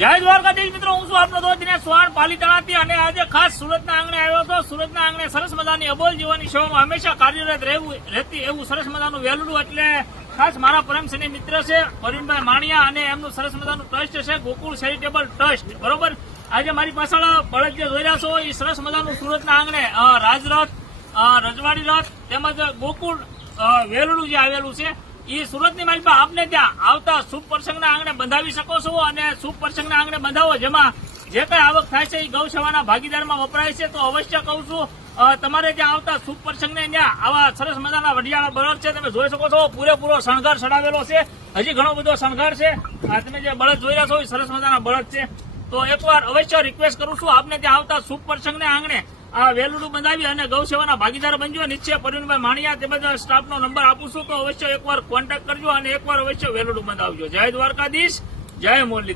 જય દ્વારકાધીશ મિત્રો, હું છું આપનો દોસ્ત દિનેશ ચૌહાણ પાલીતાણાથી અને આજે ખાસ સુરતના આંગણે આવ્યો હતો. સુરતના આંગણે સરસ મજાની અબોલ જીવનની સેવામાં હંમેશા કાર્યરત રહેતી એવું સરસ મજાનું વેલડું એટલે ખાસ મારા પરમ સ્નેહી મિત્ર છે પરવીનભાઈ માણિયા અને એમનું સરસ મજાનું ટ્રસ્ટ છે ગોકુળ ચેરિટેબલ ટ્રસ્ટ. બરોબર, આજે મારી પાછળ બળદ જે જોઈ રહ્યા છો એ સરસ મજાનું સુરતના આંગણે રાજરથ, રજવાડી રથ તેમજ ગોકુળ વેલડું જે આવેલું છે એ સુરતની માલિકા આપને ત્યાં આવતા શુભ પ્રસંગના આંગણે બંધાવી શકો છો અને શુભ પ્રસંગના આંગણે બંધાવો જેમાં જે કઈ આવક થાય છે એ ગૌસેવાના ભાગીદારમાં વપરાય છે. તો અવશ્ય કહું છું તમારે ત્યાં આવતા શુભ પ્રસંગને ત્યાં આવા સરસ મજાના વડિયાળા બળદ છે, તમે જોઈ શકો છો પૂરેપૂરો શણગાર ચડાવેલો છે. હજી ઘણો બધો શણગાર છે. તમે જે બળદ જોઈ રહ્યા છો એ સરસ મજાના બળદ છે. તો એકવાર અવશ્ય રિક્વેસ્ટ કરું છું આપને ત્યાં આવતા શુભ પ્રસંગને આંગણે આ વેલડું બંધાવી અને ગૌસેવાના ભાગીદાર બનજો. નિશ્ચય પરવીનભાઈ માણિયા તેમજ સ્ટાફનો નંબર આપું છું, તો અવશ્ય એકવાર કોન્ટેક્ટ કરજો અને એકવાર અવશ્ય વેલડું બંધાવજો. જય દ્વારકાધીશ, જય મુરલીધર.